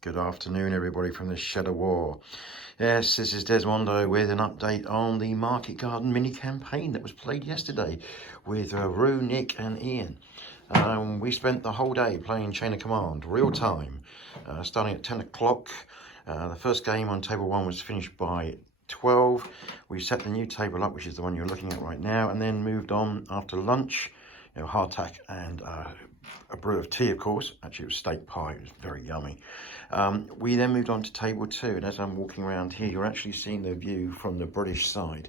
Good afternoon, everybody, from the Shed of War. Yes, this is Desmondo with an update on the Market Garden mini campaign that was played yesterday with Rue, Nick, and Ian. We spent the whole day playing Chain of Command, real time, starting at 10 o'clock. The first game on table 1 was finished by 12. We set the new table up, which is the one you're looking at right now, and then moved on after lunch. Hardtack and a brew of tea, of course. Actually, it was steak pie. It was very yummy. We then moved on to table 2, and as I'm walking around here, you're actually seeing the view from the British side.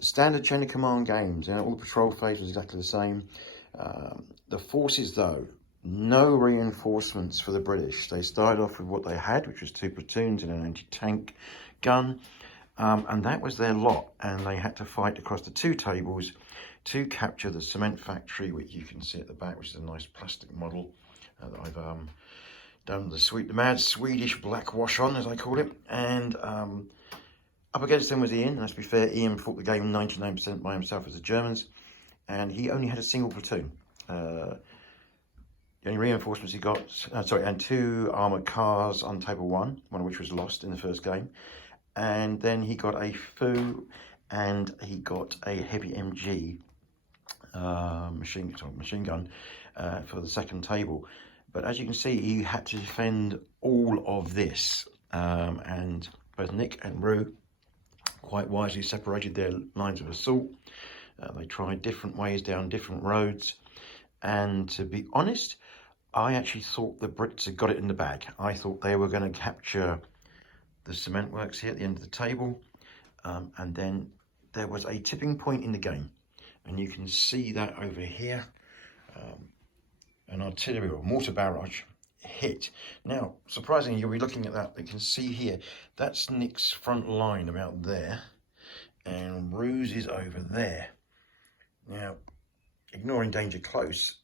Standard Chain of Command games, all the patrol phase was exactly the same. The forces, though, no reinforcements for the British. They started off with what they had, which was 2 platoons and an anti-tank gun, and that was their lot, and they had to fight across the 2 tables to capture the cement factory, which you can see at the back, which is a nice plastic model that I've done the mad Swedish black wash on, as I call it. And up against them was Ian, and let's be fair, Ian fought the game 99% by himself as the Germans, and he only had a single platoon. The only reinforcements he got, and 2 armoured cars on table 1, one of which was lost in the first game. And then he got a FU, and he got a heavy MG machine gun for the second table. But as you can see, he had to defend all of this, and both Nick and Rue quite wisely separated their lines of assault. They tried different ways down different roads, and to be honest, I actually thought the Brits had got it in the bag. I thought they were going to capture the cement works here at the end of the table, and then there was a tipping point in the game, and you can see that over here. An artillery or mortar barrage hit. Now, surprisingly, you'll be looking at that. You can see here, that's Nick's front line about there, and Rue's is over there. Now, ignoring danger close,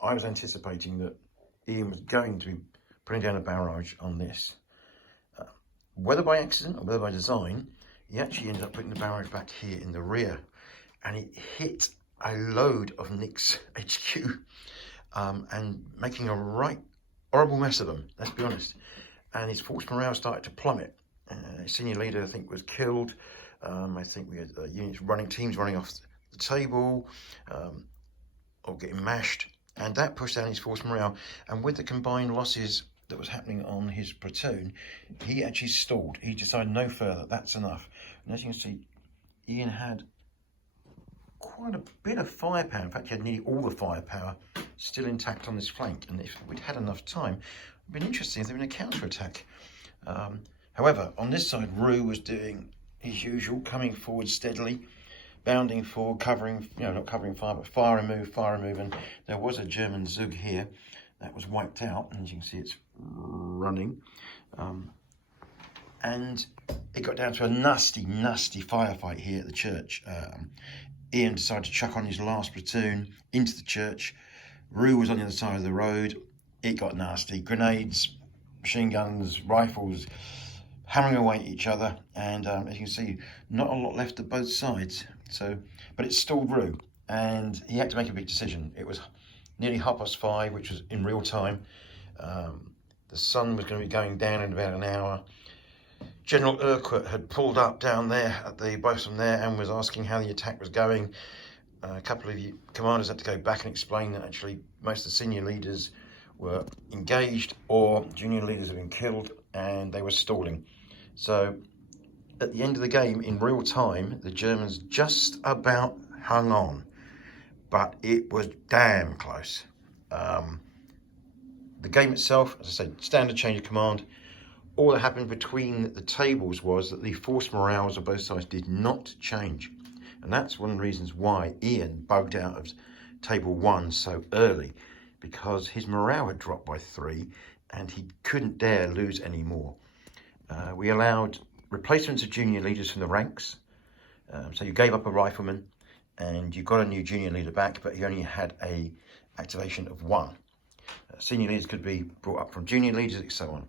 I was anticipating that Ian was going to be putting down a barrage on this. Whether by accident or whether by design, he actually ended up putting the barrage back here in the rear, and it hit a load of Nick's HQ. And making a right horrible mess of them, let's be honest. And his force morale started to plummet. His senior leader, I think, was killed. I think we had teams running off the table, or getting mashed, and that pushed down his force morale. And with the combined losses that was happening on his platoon, he actually stalled. He decided no further, that's enough. And as you can see, Ian had quite a bit of firepower. In fact, he had nearly all the firepower still intact on this flank, and if we'd had enough time, it would have been interesting if there had been a counter-attack. However, on this side, Rue was doing his usual, coming forward steadily, bounding forward, covering, not covering fire, but fire and move, and there was a German Zug here that was wiped out, and as you can see, it's running. And it got down to a nasty firefight here at the church. Ian decided to chuck on his last platoon into the church. Rue was on the other side of the road. It got nasty. Grenades, machine guns, rifles, hammering away at each other. And as you can see, not a lot left of both sides. But it stalled Rue, and he had to make a big decision. It was nearly 5:30, which was in real time. The sun was going to be going down in about an hour. General Urquhart had pulled up down there at the bottom there and was asking how the attack was going. A couple of commanders had to go back and explain that actually most of the senior leaders were engaged or junior leaders had been killed and they were stalling. So at the end of the game, in real time, the Germans just about hung on, but it was damn close. The game itself, as I said, standard change of command. All that happened between the tables was that the force morales of both sides did not change. And that's one of the reasons why Ian bugged out of table 1 so early, because his morale had dropped by 3 and he couldn't dare lose any more. We allowed replacements of junior leaders from the ranks. So you gave up a rifleman and you got a new junior leader back, but you only had a activation of 1. Senior leaders could be brought up from junior leaders and so on.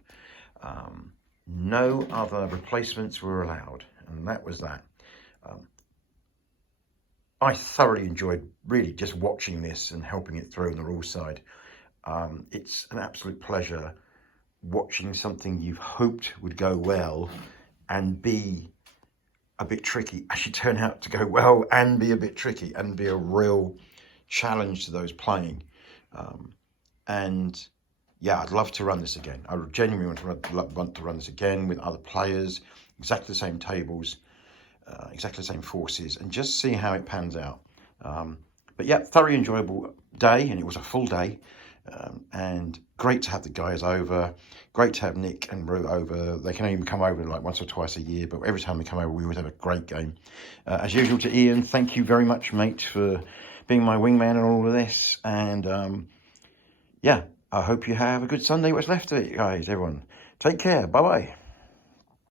No other replacements were allowed, and that was that. I thoroughly enjoyed really just watching this and helping it through on the rules side. It's an absolute pleasure watching something you've hoped would go well and be a bit tricky actually turn out to go well and be a bit tricky and be a real challenge to those playing. And yeah, I'd love to run this again. I genuinely want to run this again with other players, exactly the same tables, exactly the same forces, and just see how it pans out. But yeah, thoroughly enjoyable day, and it was a full day. And great to have the guys over, great to have Nick and Rue over. They can even come over like once or twice a year, but every time they come over, we always have a great game. As usual to Ian, thank you very much, mate, for being my wingman and all of this. And yeah, I hope you have a good Sunday, what's left of it, guys, everyone. Take care, bye-bye.